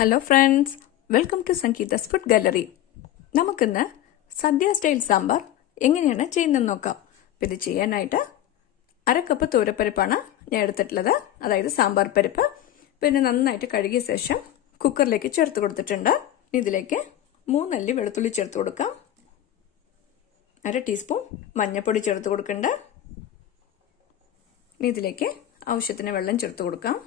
Hello friends, welcome to Sangeetha's food gallery. നമുക്കിന്ന് സദ്യ style sambar എങ്ങനെയാണ് ചെയ്യുന്നതെന്ന് നോക്കാം. ഇത് ചെയ്യാനായിട്ട് 1/2 കപ്പ് തോരപ്പരിപ്പാണ് ഞാൻ എടുത്തിട്ടുള്ളത്, അതായത് സാമ്പാർ പരിപ്പ്. പിന്നെ നന്നായിട്ട് കഴുകിയ ശേഷം കുക്കറിലേക്ക് ചേർത്ത് കൊടുത്തിട്ടുണ്ട്. ഇതിലേക്ക് 3 അല്ലി വെളുത്തുള്ളി ചേർത്ത് കൊടുക്കാം. 1/2 ടീസ്പൂൺ മഞ്ഞൾപ്പൊടി ചേർത്ത് കൊടുക്കണ്ട. ഇതിലേക്ക് ആവശ്യത്തിന് വെള്ളം ചേർത്ത് കൊടുക്കാം.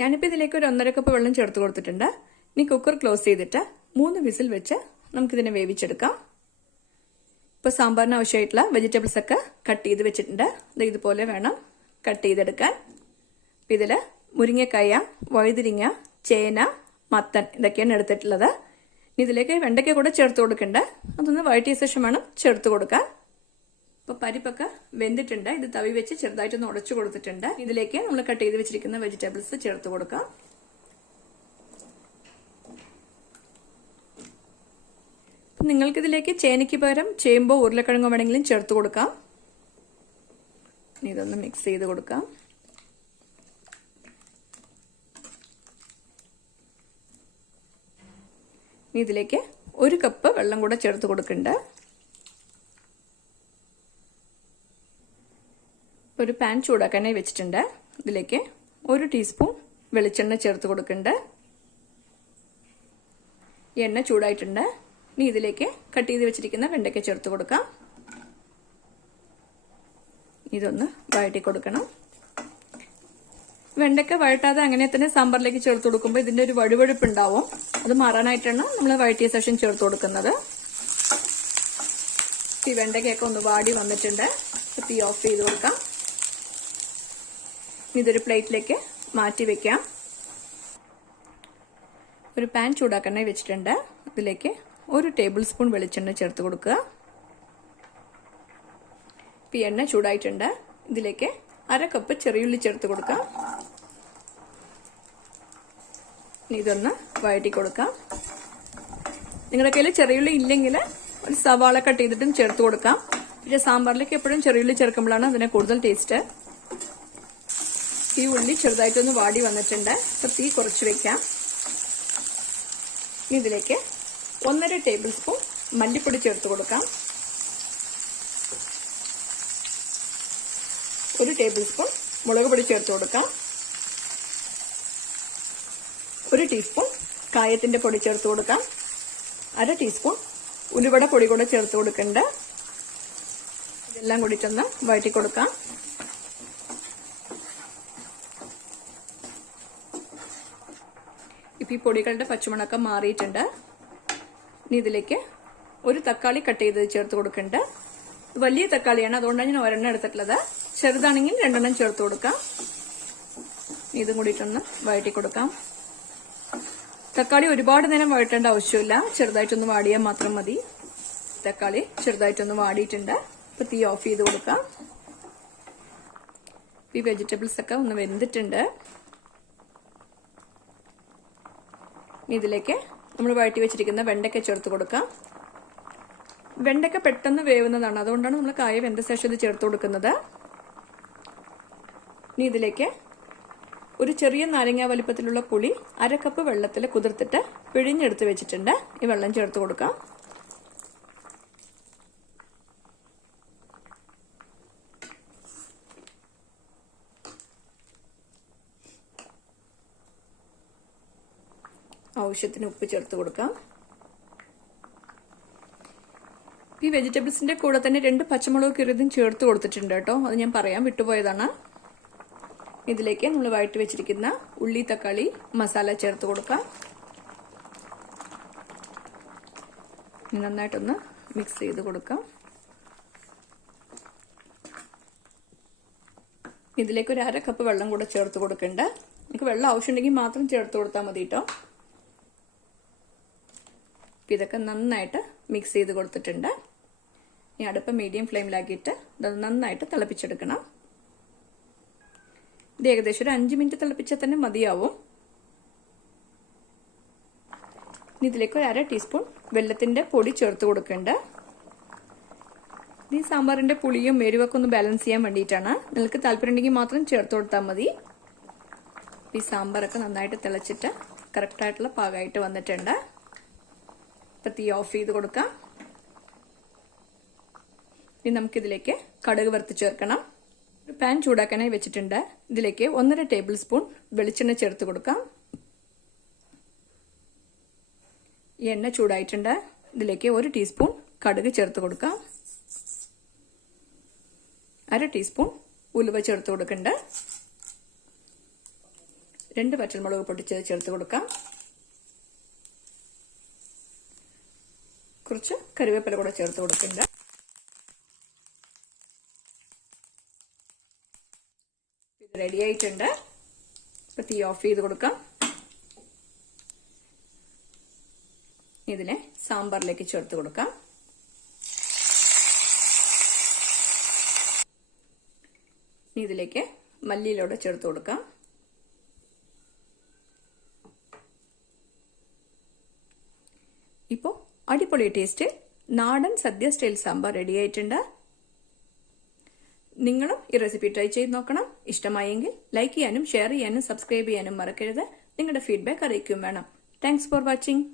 ഞാനിപ്പോൾ ഇതിലേക്ക് ഒരു 1.5 കപ്പ് വെള്ളം ചേർത്ത് കൊടുത്തിട്ടുണ്ട്. ഇനി കുക്കർ ക്ലോസ് ചെയ്തിട്ട് 3 വിസിൽ വെച്ച് നമുക്കിതിനെ വേവിച്ചെടുക്കാം. ഇപ്പോൾ സാമ്പാറിന് ആവശ്യമായിട്ടുള്ള വെജിറ്റബിൾസ് ഒക്കെ കട്ട് ചെയ്ത് വെച്ചിട്ടുണ്ട്. ഇതുപോലെ വേണം കട്ട് ചെയ്തെടുക്കാൻ. ഇതിൽ മുരിങ്ങക്കായ, വഴുതിരിങ്ങ, ചേന, മത്തൻ ഇതൊക്കെയാണ് എടുത്തിട്ടുള്ളത്. ഇതിലേക്ക് വെണ്ടയ്ക്ക കൂടെ ചേർത്ത് കൊടുക്കണ്ട. അതൊന്ന് വഴറ്റിയ ശേഷം വേണം ചേർത്ത് കൊടുക്കാൻ. ഇപ്പോൾ പരിപ്പൊക്കെ വെന്തിട്ടുണ്ട്. ഇത് തവി വെച്ച് ചെറുതായിട്ടൊന്ന് ഉടച്ചു കൊടുത്തിട്ടുണ്ട്. ഇതിലേക്ക് നമ്മൾ കട്ട് ചെയ്ത് വെച്ചിരിക്കുന്ന വെജിറ്റബിൾസ് ചേർത്ത് കൊടുക്കാം. നിങ്ങൾക്കിതിലേക്ക് ചേനയ്ക്ക് പകരം ചേമ്പോ ഉരുളക്കിഴങ്ങോ വേണമെങ്കിലും ചേർത്ത് കൊടുക്കാം. ഇതൊന്ന് മിക്സ് ചെയ്ത് കൊടുക്കാം. ഇതിലേക്ക് 1 കപ്പ് വെള്ളം കൂടെ ചേർത്ത് കൊടുക്കുന്നുണ്ട്. ഒരു പാൻ ചൂടാക്കാനായി വെച്ചിട്ടുണ്ട്. ഇതിലേക്ക് 1 ടീസ്പൂൺ വെളിച്ചെണ്ണ ചേർത്ത് കൊടുക്കുന്നുണ്ട്. എണ്ണ ചൂടായിട്ടുണ്ട്. ഇനി ഇതിലേക്ക് കട്ട് ചെയ്ത് വെച്ചിരിക്കുന്ന വെണ്ടയ്ക്ക ചേർത്ത് കൊടുക്കാം. ഇതൊന്ന് വഴറ്റി കൊടുക്കണം. വെണ്ടയ്ക്ക വഴട്ടാതെ അങ്ങനെ തന്നെ സാമ്പാറിലേക്ക് ചേർത്ത് കൊടുക്കുമ്പോൾ ഇതിന്റെ ഒരു വഴുവഴുപ്പ് ഉണ്ടാവും. അത് മാറാനായിട്ടാണ് നമ്മൾ വഴറ്റിയ ശേഷം ചേർത്ത് കൊടുക്കുന്നത്. ഈ വെണ്ടയ്ക്കൊക്കെ ഒന്ന് വാടി വന്നിട്ടുണ്ട്. തീ ഓഫ് ചെയ്ത് കൊടുക്കാം. ഇതൊരു പ്ലേറ്റിലേക്ക് മാറ്റി വെക്കാം. ഒരു പാൻ ചൂടാക്കാനായി വെച്ചിട്ടുണ്ട്. ഇതിലേക്ക് 1 ടേബിൾ സ്പൂൺ വെളിച്ചെണ്ണ ചേർത്ത് കൊടുക്കുക. ഇപ്പം എണ്ണ ചൂടായിട്ടുണ്ട്. ഇതിലേക്ക് 1/2 കപ്പ് ചെറിയുള്ളി ചേർത്ത് കൊടുക്കാം. ഇതൊന്ന് വഴറ്റി കൊടുക്കാം. നിങ്ങളുടെ കയ്യിൽ ചെറിയുള്ളി ഇല്ലെങ്കിൽ ഒരു സവാള കട്ട് ചെയ്തിട്ടും ചേർത്ത് കൊടുക്കാം. പക്ഷെ സാമ്പാറിലേക്ക് എപ്പോഴും ചെറിയുള്ളി ചേർക്കുമ്പോഴാണ് അതിന് കൂടുതൽ ടേസ്റ്റ്. ഈ ഉള്ളി ചെറുതായിട്ടൊന്ന് വാടി വന്നിട്ടുണ്ട്. അപ്പോൾ തീ കുറച്ച് വെക്കാം. ഇതിലേക്ക് 1.5 ടേബിൾ സ്പൂൺ മല്ലിപ്പൊടി ചേർത്ത് കൊടുക്കാം. 1 ടേബിൾ സ്പൂൺ മുളക് പൊടി ചേർത്ത് കൊടുക്കാം. 1 ടീസ്പൂൺ കായത്തിന്റെ പൊടി ചേർത്ത് കൊടുക്കാം. 1/2 ടീസ്പൂൺ ഉലുവട പൊടി കൂടെ ചേർത്ത് കൊടുക്കുന്നുണ്ട്. ഇതെല്ലാം കൂടിയിട്ടൊന്ന് വഴറ്റി കൊടുക്കാം. ഇപ്പം ഈ പൊടികളുടെ പച്ചമണക്ക മാറിയിട്ടുണ്ട്. ഇനി ഇതിലേക്ക് 1 തക്കാളി കട്ട് ചെയ്ത് ചേർത്ത് കൊടുക്കുന്നുണ്ട്. വലിയ തക്കാളിയാണ്, അതുകൊണ്ടാണ് ഞാൻ 1 എടുത്തിട്ടുള്ളത്. ചെറുതാണെങ്കിൽ 2 ചേർത്ത് കൊടുക്കാം. ഇതും കൂടിയിട്ടൊന്ന് വഴറ്റി കൊടുക്കാം. തക്കാളി ഒരുപാട് നേരം വഴറ്റേണ്ട ആവശ്യമില്ല, ചെറുതായിട്ടൊന്ന് വാടിയാൽ മാത്രം മതി. തക്കാളി ചെറുതായിട്ടൊന്ന് വാടിയിട്ടുണ്ട്. ഇപ്പൊ തീ ഓഫ് ചെയ്ത് കൊടുക്കാം. ഈ വെജിറ്റബിൾസ് ഒക്കെ ഒന്ന് വെന്തിട്ടുണ്ട്. ഇതിലേക്ക് നമ്മൾ വഴറ്റി വെച്ചിരിക്കുന്ന വെണ്ടയ്ക്ക ചേർത്ത് കൊടുക്കാം. വെണ്ടയ്ക്ക പെട്ടെന്ന് വേവുന്നതാണ്, അതുകൊണ്ടാണ് നമ്മൾ കായ വെന്ത ശേഷം ഇത് ചേർത്ത് കൊടുക്കുന്നത്. ഇനി ഇതിലേക്ക് ഒരു ചെറിയ നാരങ്ങ വലിപ്പത്തിലുള്ള പുളി 1/2 കപ്പ് വെള്ളത്തിൽ കുതിർത്തിട്ട് പിഴിഞ്ഞെടുത്ത് വെച്ചിട്ടുണ്ട്. ഈ വെള്ളം ചേർത്ത് കൊടുക്കാം. ആവശ്യത്തിന് ഉപ്പ് ചേർത്ത് കൊടുക്കാം. ഈ വെജിറ്റബിൾസിന്റെ കൂടെ തന്നെ 2 പച്ചമുളക് കീറിയതും ചേർത്ത് കൊടുത്തിട്ടുണ്ട് കേട്ടോ, അത് ഞാൻ പറയാൻ വിട്ടുപോയതാണ്. ഇതിലേക്ക് നമ്മൾ വഴറ്റി വെച്ചിരിക്കുന്ന ഉള്ളി, തക്കാളി മസാല ചേർത്ത് കൊടുക്കാം. നന്നായിട്ടൊന്ന് മിക്സ് ചെയ്ത് കൊടുക്കാം. ഇതിലേക്ക് ഒരു 1/2 കപ്പ് വെള്ളം കൂടെ ചേർത്ത് കൊടുക്കണ്ട. നമുക്ക് വെള്ളം ആവശ്യമുണ്ടെങ്കിൽ മാത്രം ചേർത്ത് കൊടുത്താൽ മതി കേട്ടോ. ഇതൊക്കെ നന്നായിട്ട് മിക്സ് ചെയ്ത് കൊടുത്തിട്ടുണ്ട്. ഈ അടുപ്പ് മീഡിയം ഫ്ലെയിമിലാക്കിയിട്ട് ഇത് നന്നായിട്ട് തിളപ്പിച്ചെടുക്കണം. ഇത് ഏകദേശം ഒരു 5 മിനിറ്റ് തിളപ്പിച്ചാൽ തന്നെ മതിയാവും. ഇതിലേക്ക് ഒരു 1/2 ടീസ്പൂൺ വെല്ലത്തിന്റെ പൊടി ചേർത്ത് കൊടുക്കേണ്ട. ഈ സാമ്പാറിന്റെ പുളിയും എരിവൊക്കെ ഒന്ന് ബാലൻസ് ചെയ്യാൻ വേണ്ടിയിട്ടാണ്. നിങ്ങൾക്ക് താല്പര്യമുണ്ടെങ്കിൽ മാത്രം ചേർത്ത് കൊടുത്താൽ മതി. ഈ സാമ്പാറൊക്കെ നന്നായിട്ട് തിളച്ചിട്ട് കറക്റ്റായിട്ടുള്ള പാകമായിട്ട് വന്നിട്ടുണ്ട്. ഇപ്പം തീ ഓഫ് ചെയ്ത് കൊടുക്കാം. ഇനി നമുക്കിതിലേക്ക് കടുക് വറുത്ത് ചേർക്കണം. ഒരു പാൻ ചൂടാക്കാനായി വെച്ചിട്ടുണ്ട്. ഇതിലേക്ക് 1.5 ടേബിൾ സ്പൂൺ വെളിച്ചെണ്ണ ചേർത്ത് കൊടുക്കാം. ഈ എണ്ണ ചൂടായിട്ടുണ്ട്. ഇതിലേക്ക് 1 ടീസ്പൂൺ കടുക് ചേർത്ത് കൊടുക്കാം. 1/2 ടീസ്പൂൺ ഉലുവ ചേർത്ത് കൊടുക്കുന്നുണ്ട്. 2 പച്ചമുളക് പൊട്ടിച്ചത് ചേർത്ത് കൊടുക്കാം. കുറച്ച് കറിവേപ്പില കൂടെ ചേർത്ത് കൊടുക്കുന്നുണ്ട്. ഇത് റെഡി ആയിട്ടുണ്ട്. ഇപ്പൊ തീ ഓഫ് ചെയ്ത് കൊടുക്കാം. ഇതിനെ സാമ്പാറിലേക്ക് ചേർത്ത് കൊടുക്കാം. ഇതിലേക്ക് മല്ലിയിലൂടെ ചേർത്ത് കൊടുക്കാം. ഇപ്പോൾ അടിപൊളി ടേസ്റ്റ് നാടൻ സദ്യ സ്റ്റൈൽ സാമ്പാർ റെഡി ആയിട്ടുണ്ട്. നിങ്ങളും ഈ റെസിപ്പി ട്രൈ ചെയ്ത് നോക്കണം. ഇഷ്ടമായെങ്കിൽ ലൈക്ക് ചെയ്യാനും ഷെയർ ചെയ്യാനും സബ്സ്ക്രൈബ് ചെയ്യാനും മറക്കരുത്. നിങ്ങളുടെ ഫീഡ്ബാക്ക് അറിയിക്കുകയും വേണം. Thanks for watching.